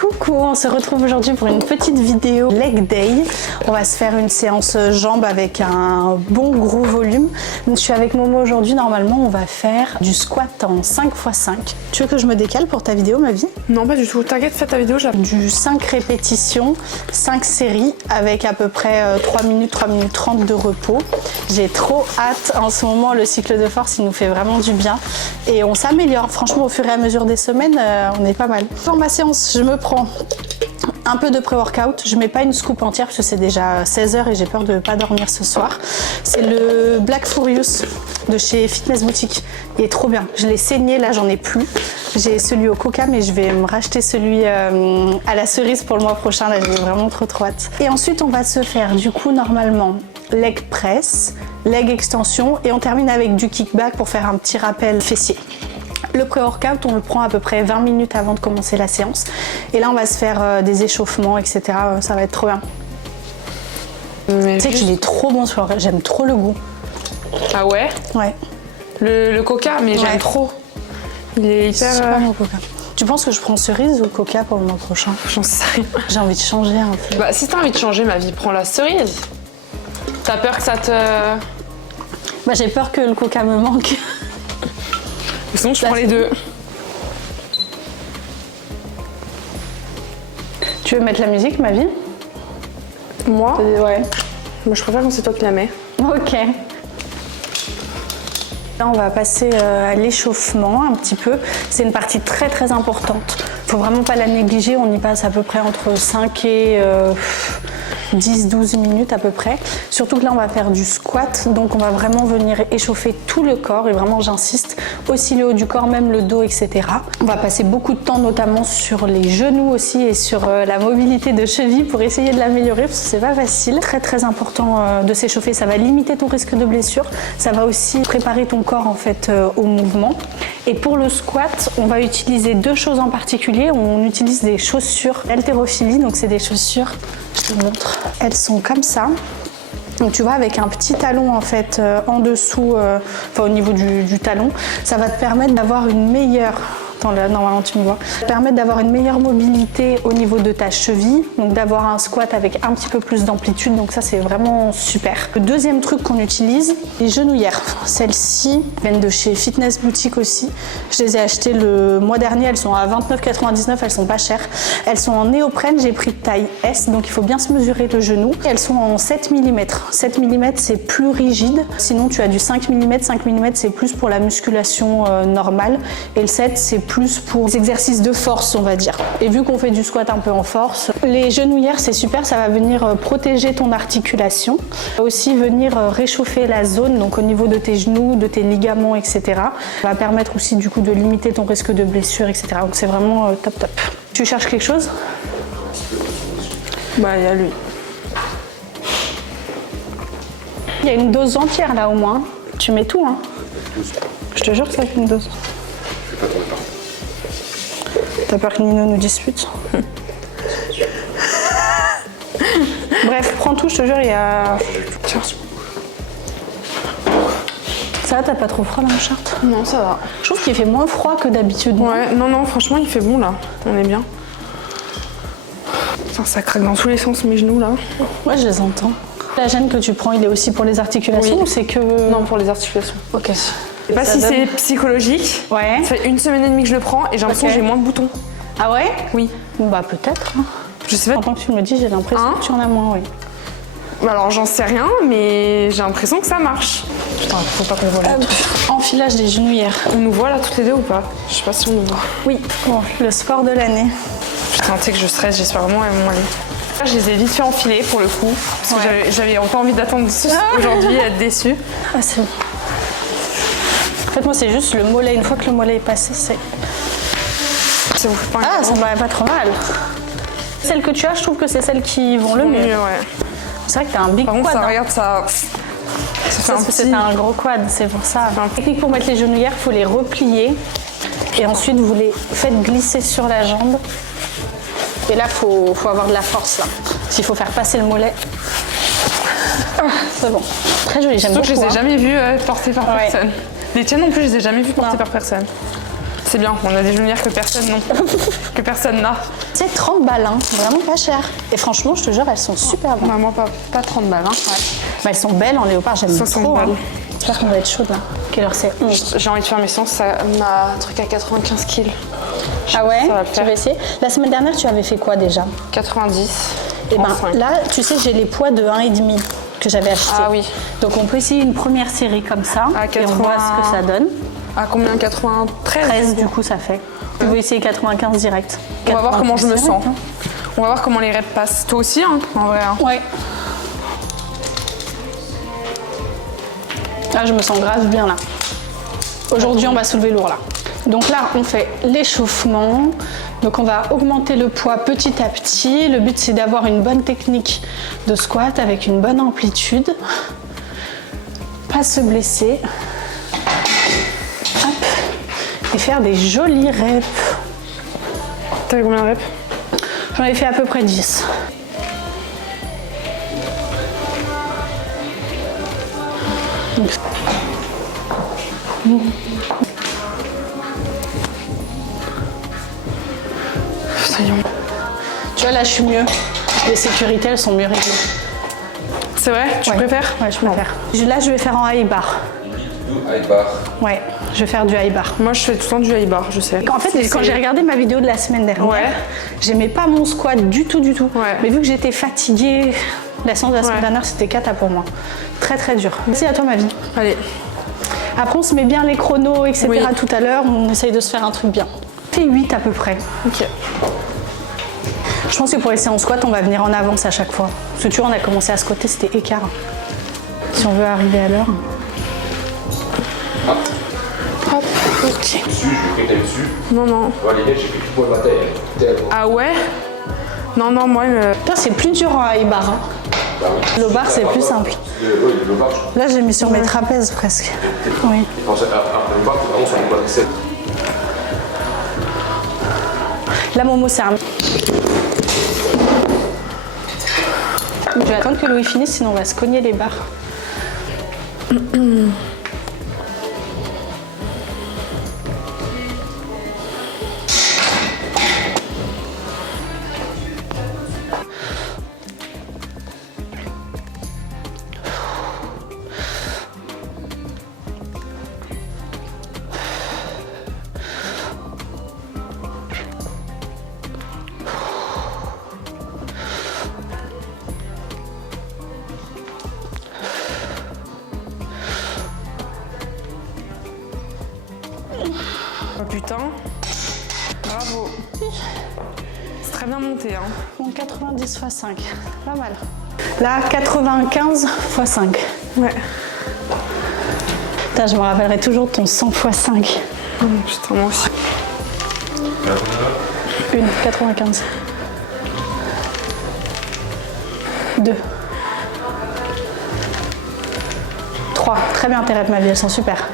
Coucou, on se retrouve aujourd'hui pour une petite vidéo leg day. On va se faire une séance jambes avec un bon gros volume. Donc, je suis avec Momo aujourd'hui. Normalement, on va faire du squat en 5x5. Tu veux que je me décale pour ta vidéo, ma vie? Non, pas du tout. T'inquiète, fais ta vidéo. Du 5 répétitions, 5 séries avec à peu près 3 minutes 30 de repos. J'ai trop hâte. En ce moment, le cycle de force, il nous fait vraiment du bien. Et on s'améliore. Franchement, au fur et à mesure des semaines, on est pas mal. Pour ma séance, je me prends un peu de pré-workout. Je mets pas une scoop entière parce que c'est déjà 16 h et j'ai peur de pas dormir ce soir. C'est le Black Furious de chez Fitness Boutique. Il est trop bien. Je l'ai saigné, là j'en ai plus. J'ai celui au coca, mais je vais me racheter celui à la cerise pour le mois prochain. Là, j'ai vraiment trop hâte. Et ensuite, on va se faire du coup normalement leg press, leg extension et on termine avec du kickback pour faire un petit rappel fessier. Le pré-workout, on le prend à peu près 20 minutes avant de commencer la séance. Et là, on va se faire des échauffements, etc. Ça va être trop bien. Tu sais qu'il est trop bon ce j'aime trop le goût. Ah ouais? Ouais. Le coca, mais j'aime trop. Il est hyper... Super bon coca. Tu penses que je prends cerise ou coca pour le mois prochain? J'en sais rien. J'ai envie de changer un peu. Bah, si t'as envie de changer, ma vie, prends la cerise. T'as peur que ça te... Bah, j'ai peur que le coca me manque. Sinon, je prends les deux. Tu veux mettre la musique, ma vie? Moi? Ouais. Moi, je préfère quand c'est toi qui la mets. Ok. Là, on va passer à l'échauffement un petit peu. C'est une partie très importante. Faut vraiment pas la négliger. On y passe à peu près entre 5 et 10-12 minutes à peu près. Surtout que là, on va faire du squat. Donc, on va vraiment venir échauffer tout le corps. Et vraiment, j'insiste, aussi le haut du corps, même le dos, etc. On va passer beaucoup de temps, notamment sur les genoux aussi et sur la mobilité de cheville pour essayer de l'améliorer parce que c'est pas facile. Très important de s'échauffer. Ça va limiter ton risque de blessure. Ça va aussi préparer ton corps en fait au mouvement. Et pour le squat, on va utiliser deux choses en particulier. On utilise des chaussures haltérophilie. Donc, c'est des chaussures, je te montre. Elles sont comme ça. Donc tu vois, avec un petit talon en fait en dessous, enfin au niveau du talon, ça va te permettre d'avoir une meilleure... Attends, là, normalement tu me vois. Ça va te permettre d'avoir une meilleure mobilité au niveau de ta cheville, donc d'avoir un squat avec un petit peu plus d'amplitude, donc ça c'est vraiment super. Le deuxième truc qu'on utilise, les genouillères. Celles-ci viennent de chez Fitness Boutique aussi. Je les ai achetées le mois dernier, elles sont à 29,99 €, elles sont pas chères. Elles sont en néoprène, j'ai pris taille S, donc il faut bien se mesurer le genou. Elles sont en 7 mm. 7 mm c'est plus rigide, sinon tu as du 5 mm. 5 mm c'est plus pour la musculation normale, et le 7 c'est plus pour les exercices de force, on va dire. Et vu qu'on fait du squat un peu en force, les genouillères c'est super, ça va venir protéger ton articulation, ça va aussi venir réchauffer la zone, donc au niveau de tes genoux, de tes ligaments, etc. Ça va permettre aussi du coup de limiter ton risque de blessure, etc. Donc c'est vraiment top. Tu cherches quelque chose? Bah, il y a lui. Il y a une dose entière là au moins. Tu mets tout, hein? Je te jure que ça fait une dose. T'as peur que Nino nous dispute? Bref, prends tout, je te jure, il y a... Ça va, t'as pas trop froid dans le shirt? Non, ça va. Je trouve qu'il fait moins froid que d'habitude. Ouais, non, franchement, il fait bon là. On est bien. Putain, ça craque dans tous les sens mes genoux là. Ouais, je les entends. La gêne que tu prends, il est aussi pour les articulations ou c'est que... Non, pour les articulations. Ok. Je sais pas si c'est psychologique. Ouais. Ça fait 1 semaine et demie que je le prends et j'ai l'impression que j'ai moins de boutons. Ah ouais? Oui. Bah peut-être. Je sais pas. En tant que tu me le dis, j'ai l'impression que tu en as moins, oui. Bah alors j'en sais rien, mais j'ai l'impression que ça marche. Putain, faut pas qu'on voit là. Enfilage des genouillères. On nous voit là toutes les deux ou pas? Je sais pas si on nous voit. Oui. Bon, le sport de l'année. Putain, tu sais que je stresse, j'espère vraiment elles vont aller. Je les ai vite fait enfiler pour le coup, parce que j'avais pas envie d'attendre aujourd'hui et être déçue. Ah, c'est bon. En fait, moi, c'est juste le mollet. Une fois que le mollet est passé, c'est... Ça vous fait pas Ah, ça me paraît pas trop mal. Celles que tu as, je trouve que c'est celles qui vont le mieux. Ouais. C'est vrai que t'as un big Par quad. contre, ça, hein. regarde, ça fait un petit... un gros quad, c'est pour ça. La technique pour mettre les genouillères, il faut les replier. Et ensuite, vous les faites glisser sur la jambe. Et là, faut avoir de la force, là. S'il faut faire passer le mollet. C'est bon. Très joli, j'aime beaucoup. Je les ai jamais vus portés par personne. Les tiennes non plus, je les ai jamais vus portés par personne. C'est bien, on a des genouillères que personne n'a. Que personne n'a. C'est 30 balles, hein. Vraiment pas cher. Et franchement, je te jure, elles sont super bonnes. Vraiment pas 30 balles. Hein. Ouais. Bah, elles sont belles en léopard, j'aime 60 trop. balles. Hein. J'espère qu'on va être chaude là. Quelle heure c'est? 11. J'ai envie de faire mes séances, ça m'a un truc à 95 kilos. Ah ouais? Ça va le Tu faire. vas essayer? La semaine dernière, tu avais fait quoi déjà? 90. Et ben 35. là, tu sais, j'ai les poids de 1,5 que j'avais acheté. Ah oui. Donc on peut essayer une première série comme ça. À Et on voit ce que ça donne. À combien? 93 13 du coup ça fait. Tu veux essayer 95 direct. On va voir comment je me 95 sens. direct, On va voir comment les reps passent. Toi aussi, hein, en vrai. Hein. Ouais. Là, je me sens grave bien là. Aujourd'hui, on va soulever lourd là. Donc là, on fait l'échauffement. Donc on va augmenter le poids petit à petit. Le but, c'est d'avoir une bonne technique de squat avec une bonne amplitude. Pas se blesser. Hop. Et faire des jolis reps. T'as eu combien de reps? J'en ai fait à peu près 10. Donc, tu vois, là, je suis mieux. Les sécurités, elles sont mieux réglées. C'est vrai? Tu Ouais. préfères? Ouais, je préfère. Là, je vais faire en high bar. High bar. Ouais, je vais faire du high bar. Moi, je fais tout le temps du high bar, je sais. En fait, quand j'ai regardé ma vidéo de la semaine dernière, Ouais. j'aimais pas mon squat du tout. Ouais. Mais vu que j'étais fatiguée, la séance de la semaine Ouais. dernière, c'était cata pour moi. Très très dur. Merci à toi, ma vie. Allez. Après, on se met bien les chronos, etc. Oui. Tout à l'heure, on essaye de se faire un truc bien. Fais 8 à peu près. Ok. Je pense que pour les séances squat, on va venir en avance à chaque fois. Parce que tu vois, on a commencé à squatter, c'était écart. Si on veut arriver à l'heure. Hop. Ok. Dessus, je vais pris que dessus. Non, non. Voilà, les gars, j'ai pris tout poids de ma taille. Tellement. Ah ouais? Non, non, moi, Putain, c'est plus dur en high bar. Hein. Bah oui. Le bar, c'est plus simple. Oui, le bar, je Là, j'ai mis sur mes trapèzes presque. Oui. pense après le bar, c'est vraiment sur une poids d'excès. Là, Momo, c'est un... Je vais attendre que Louis finisse, sinon on va se cogner les barres. Oh putain. Bravo. C'est très bien monté, hein. Bon, 90 x 5, pas mal. Là, 95 x 5. Ouais. Putain, je me rappellerai toujours de ton 100 x 5. Putain, moi aussi. Une, 95. 2. 3. Très bien tes reps, ma vie, elles sont super.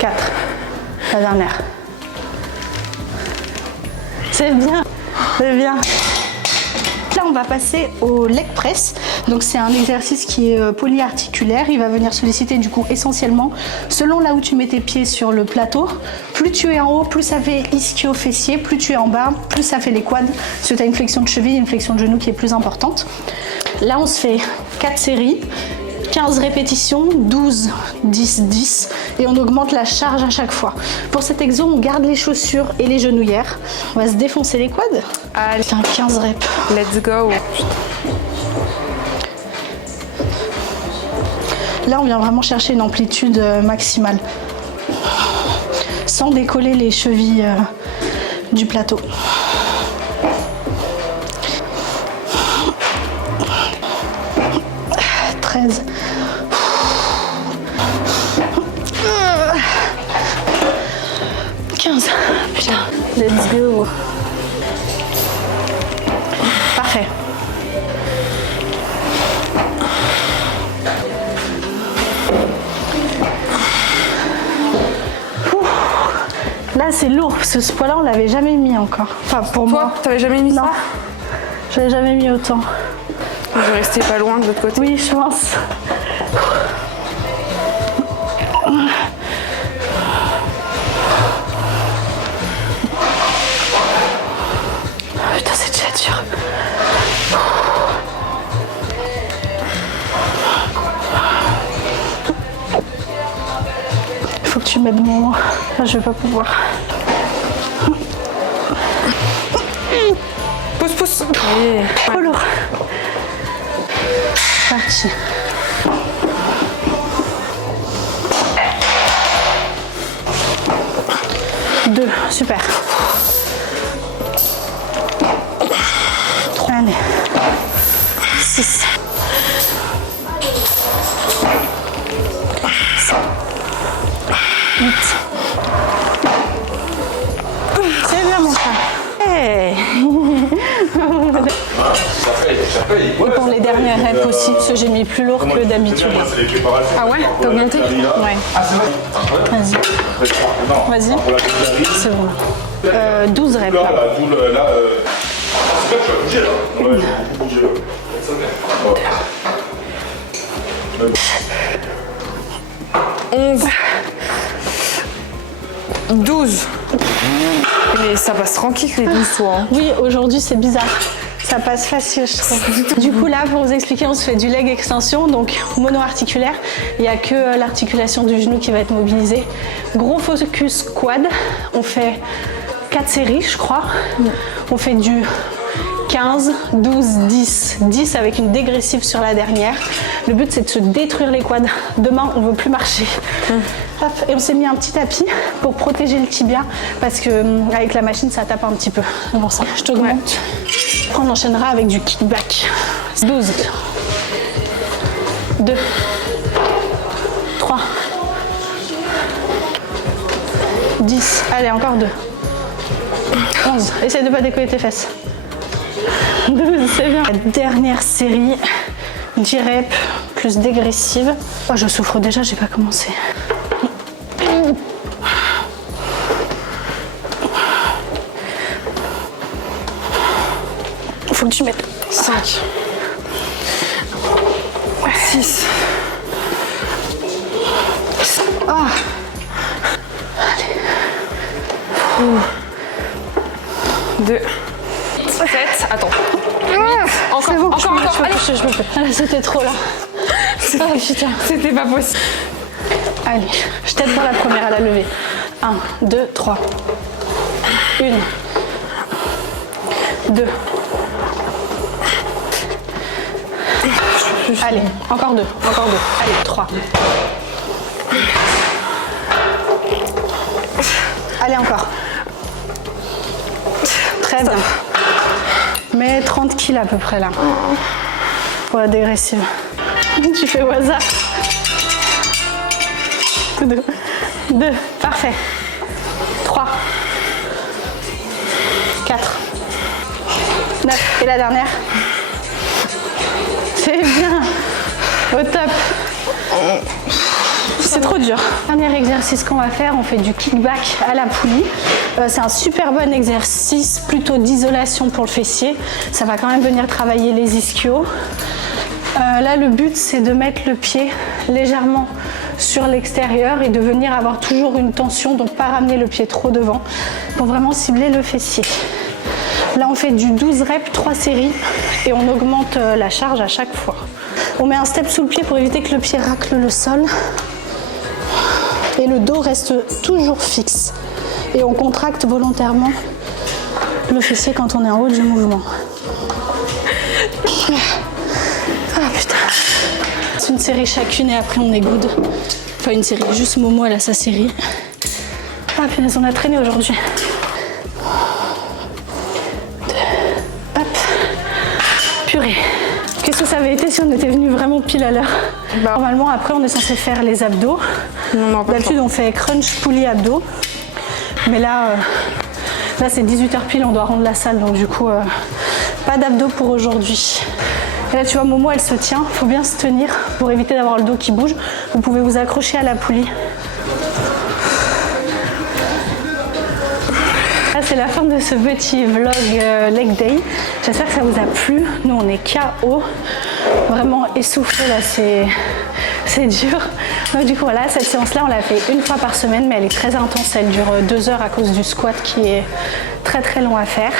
4. La dernière. C'est bien. C'est bien. Là, on va passer au leg press. Donc, c'est un exercice qui est polyarticulaire. Il va venir solliciter du coup essentiellement selon là où tu mets tes pieds sur le plateau. Plus tu es en haut, plus ça fait ischio-fessier. Plus tu es en bas, plus ça fait les quads. Parce que tu as une flexion de cheville, une flexion de genou qui est plus importante. Là, on se fait 4 séries. 15 répétitions, 12, 10, 10 et on augmente la charge à chaque fois. Pour cet exo, on garde les chaussures et les genouillères. On va se défoncer les quads. Allez, Faire 15 reps. let's go. Là, on vient vraiment chercher une amplitude maximale. Sans décoller les chevilles du plateau. 13. 15. Putain. Let's go. Parfait. Là, c'est lourd parce que ce poids-là, on l'avait jamais mis encore. Enfin, pour Toi, moi. t'avais jamais mis Non. ça? Je l'avais jamais mis autant. Je vais rester pas loin de l'autre côté. Oui, je pense. tu m'aides mon... Là, je vais pas pouvoir. Pousse, pousse. Trop lourd. Parti. Deux, super. Trois, allez. 6. 8. C'est bien mon frère. Hey. Et pour les dernières reps aussi, parce que j'ai mis plus lourd que d'habitude. Ah ouais? T'as augmenté? Ouais. Vas-y. Vas-y. C'est bon. 12 reps là. C'est pas que tu vas bouger là. Ouais, j'ai beaucoup bougé là. 11. 12. Mais ça passe tranquille les 12 toi. Hein. Oui, aujourd'hui c'est bizarre. Ça passe facile, je trouve. Du coup, là, pour vous expliquer, on se fait du leg extension, donc mono-articulaire. Il n'y a que l'articulation du genou qui va être mobilisée. Gros focus quad. On fait 4 séries, je crois. On fait du 15, 12, 10, 10 avec une dégressive sur la dernière. Le but, c'est de se détruire les quads. Demain, on ne veut plus marcher. Hop, et on s'est mis un petit tapis pour protéger le tibia parce que avec la machine, ça tape un petit peu. C'est pour ça, je t'augmente. Ouais. Après, on enchaînera avec du kickback. 12, 2, 3, 10. Allez, encore 2. 11. Essaye de ne pas décoller tes fesses. 12, c'est bien. La dernière série, 10 reps plus dégressive. Oh, je souffre déjà, j'ai pas commencé. Faut que tu mettes 5. 6. Oh. Allez. 2. 7. Attends. 8. Encore, bon, encore. Allez, je me fais. Ah, c'était trop là. Oh, putain. C'était pas possible. Allez, je t'aide pour la première à la lever. 1, 2, 3. 1. 2. Allez, encore 2. Encore 2. Allez, 3. Allez, encore. Très bien. Mais 30 kilos à peu près là. Pour la dégressive. Tu fais au hasard. 2. Parfait. 3. 4. 9. Et la dernière. C'est bien. Au top. C'est trop dur. Dernier exercice qu'on va faire, on fait du kickback à la poulie. C'est un super bon exercice, plutôt d'isolation pour le fessier. Ça va quand même venir travailler les ischios. Là, le but, c'est de mettre le pied légèrement sur l'extérieur et de venir avoir toujours une tension, donc pas ramener le pied trop devant pour vraiment cibler le fessier. Là, on fait du 12 reps, 3 séries et on augmente la charge à chaque fois. On met un step sous le pied pour éviter que le pied racle le sol. Et le dos reste toujours fixe. Et on contracte volontairement le fessier quand on est en haut du mouvement. Ah putain. C'est une série chacune et après on est good. Enfin une série, juste Momo elle a sa série. Ah punaise, on a traîné aujourd'hui. Hop. Purée. Qu'est-ce que ça avait été si on était venu vraiment pile à l'heure? Normalement après on est censé faire les abdos. D'habitude on fait crunch poulie abdos. Mais là c'est 18h pile, on doit rendre la salle donc du coup pas d'abdos pour aujourd'hui. Et là tu vois Momo elle se tient, il faut bien se tenir pour éviter d'avoir le dos qui bouge. Vous pouvez vous accrocher à la poulie. Là c'est la fin de ce petit vlog leg day. J'espère que ça vous a plu. Nous on est KO, vraiment essoufflés là, c'est dur. Donc du coup voilà, cette séance là on l'a fait une fois par semaine mais elle est très intense, elle dure 2 heures à cause du squat qui est très très long à faire.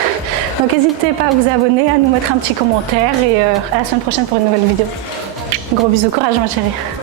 Donc n'hésitez pas à vous abonner, à nous mettre un petit commentaire et à la semaine prochaine pour une nouvelle vidéo. Gros bisous, courage ma chérie.